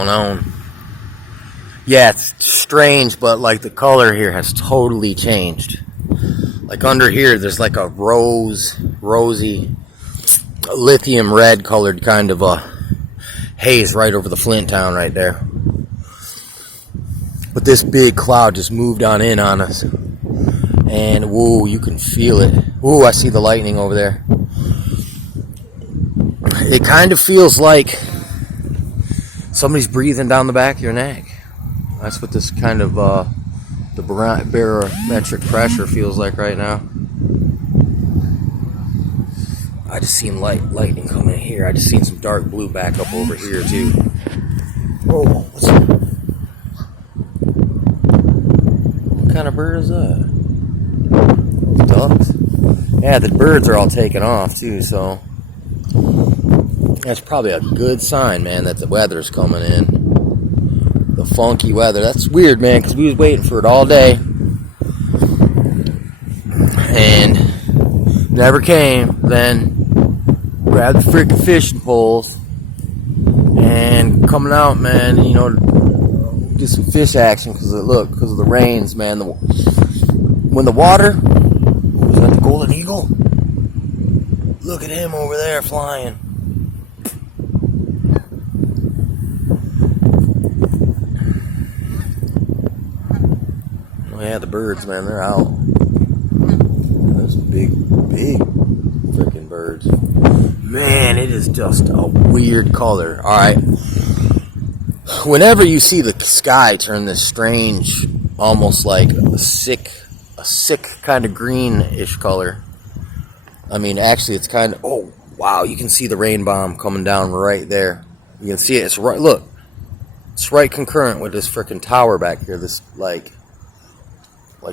going on. Yeah, it's strange, but like the color here has totally changed. Like under here, there's like a rosy, lithium red colored kind of a haze right over the Flint town right there. But this big cloud just moved on in on us. And whoa, you can feel it. Whoa, I see the lightning over there. It kind of feels like somebody's breathing down the back of your neck. That's what this kind of the barometric pressure feels like right now. I just seen lightning coming in here. I just seen some dark blue back up over here too. Oh, what's that? What kind of bird is that? Ducks? Yeah, the birds are all taken off too, so that's probably a good sign, man, that the weather's coming in. The funky weather. That's weird, man, because we was waiting for it all day. And never came. Then grabbed the freaking fishing poles and coming out, man, you know, do some fish action because of the rains, man. When the water, was that the golden eagle? Look at him over there flying. Oh yeah, the birds, man, they're out. Those big freaking birds. Man, it is just a weird color. Alright. Whenever you see the sky turn this strange, almost like a sick kind of greenish color. I mean, actually, it's kind of, oh, wow, you can see the rain bomb coming down right there. You can see it. It's right, look. It's right concurrent with this freaking tower back here. This, like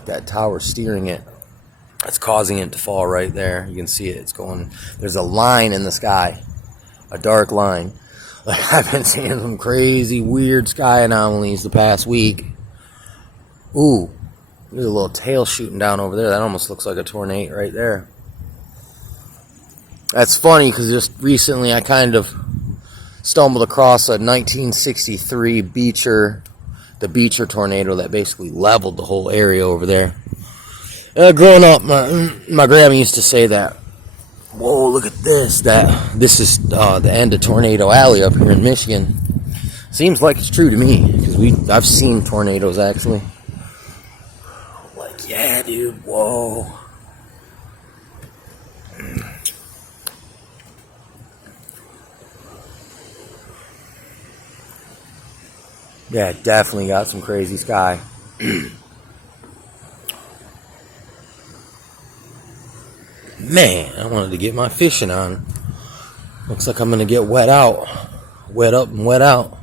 that tower steering it. It's causing it to fall right there. You can see it. It's going, there's a line in the sky. A dark line. Like, I've been seeing some crazy, weird sky anomalies the past week. Ooh. There's a little tail shooting down over there. That almost looks like a tornado right there. That's funny because just recently I kind of stumbled across a 1963 the Beecher tornado that basically leveled the whole area over there. Growing up, my grandma used to say that, whoa, look at this. This is the end of Tornado Alley up here in Michigan. Seems like it's true to me because I've seen tornadoes actually. Like, yeah, dude, whoa. Yeah, definitely got some crazy sky. Man, I wanted to get my fishing on. Looks like I'm going to get wet out. Wet up and wet out.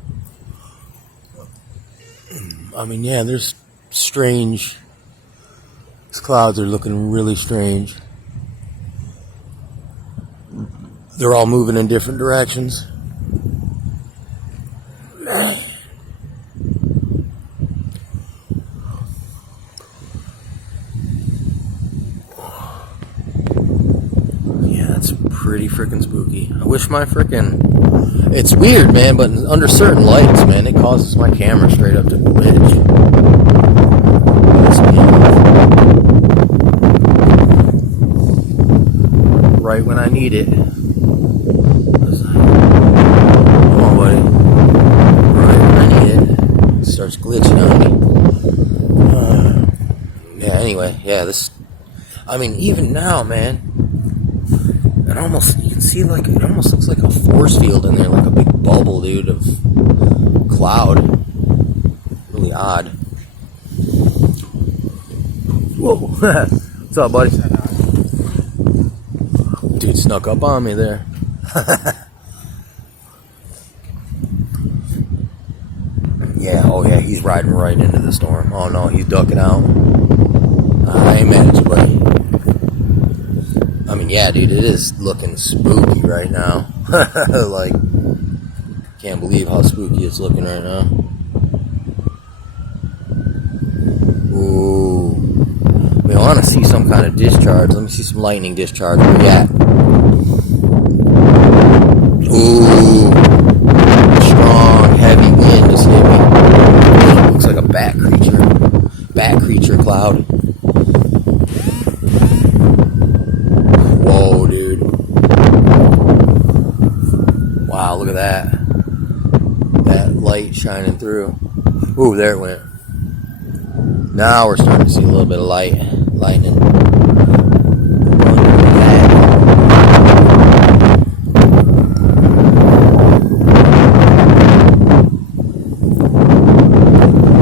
I mean, yeah, there's strange. These clouds are looking really strange. They're all moving in different directions. Pretty freaking spooky. I wish my freaking... It's weird, man, but under certain lights, man, it causes my camera straight up to glitch. Right when I need it. Come on, buddy. Right when I need it. It starts glitching on me. Yeah, anyway, yeah, this... I mean, even now, man... It almost, you can see like, it almost looks like a force field in there, like a big bubble, dude, of cloud. Really odd. Whoa. What's up, buddy? Dude snuck up on me there. Yeah, oh yeah, he's riding right into the storm. Oh no, he's ducking out. I ain't mad at you, buddy. I mean, yeah, dude, it is looking spooky right now. Like, can't believe how spooky it's looking right now. Ooh. We want to see some kind of discharge. Let me see some lightning discharge. Where you at? Ooh. Strong, heavy wind. creature cloud. Whoa, dude. Wow, look at that. That light shining through. Ooh, there it went. Now we're starting to see a little bit of lightning.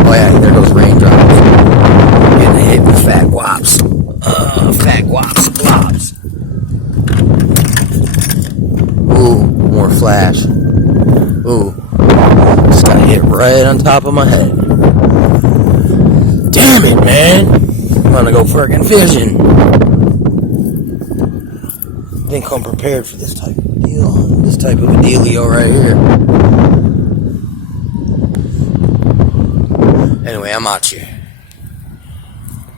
Oh yeah, there goes raindrops. Getting hit with fat wops. Fat wops, globs. Ooh, more flash. Ooh, just got hit right on top of my head. Damn it, man. I'm gonna go frickin' fishing. I think I'm prepared for this type of a deal. This type of a dealio right here. Anyway, I'm out you.